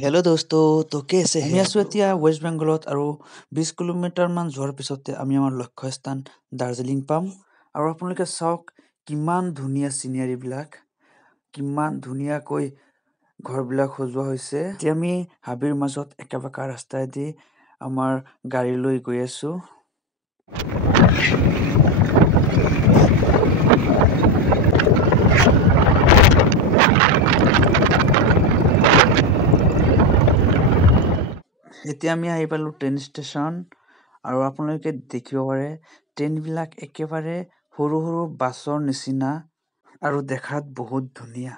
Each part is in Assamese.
हेलो दोस्तों तो कैसे हैं आছো এতিয়া ওয়েস্ট বেংগলত আৰু 20 কিলোমিটাৰ মান যোৱাৰ পিছতে আমি আমাৰ লক্ষ্য স্থান দাৰ্জিলিং পাম আৰু আপোনালোকে চাওক কিমান ধুনীয়া সিনাৰি বিলাক কিমান ধুনীয়াকৈ ঘৰবিলাক সজোৱা হৈছে এতিয়া আমি হাবিৰ মাজত একেবাকা ৰাস্তাইদি আমাৰ গাড়ী লৈ গৈ আছো এতিয়া আমি আহি পালো ট্ৰেইন ষ্টেচন আৰু আপোনালোকে দেখিব পাৰে ট্ৰেইন বিলাক একেবাৰে সৰু সৰু বাছৰ নিচিনা আৰু দেখাত বহুত ধুনীয়া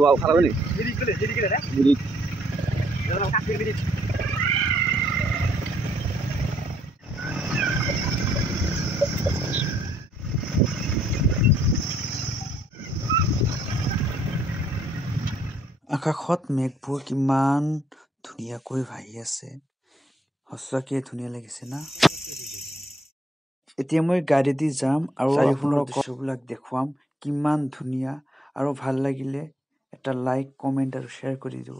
Wow, parah nih. Jadi gila ya. Jadi. Jangan kasih gini. আকাশত মেঘবোৰ কিমান ধুনীয়াকৈ ভাহি আছে সঁচাকৈ ধুনীয়া লাগিছে না এতিয়া মই গাড়ীদি যাম আৰু চাৰিওফালৰ দৃশ্যবিলাক দেখুৱাম কিমান ধুনীয়া আৰু ভাল লাগিলে এটা লাইক কমেন্ট আৰু শ্বেয়াৰ কৰি দিব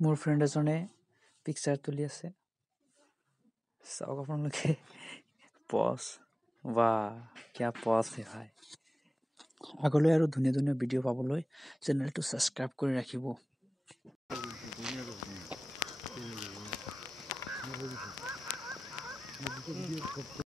মোৰ ফ্ৰেণ্ড এজনে পিকচাৰ তুলি আছে চাওক আপোনালোকে পজ বাহ क्या পজ है ভাই আগলৈ আৰু ধুনীয়া ধুনীয়া ভিডিঅ' পাবলৈ চেনেলটো সাবস্ক্ৰাইব কৰি ৰাখিব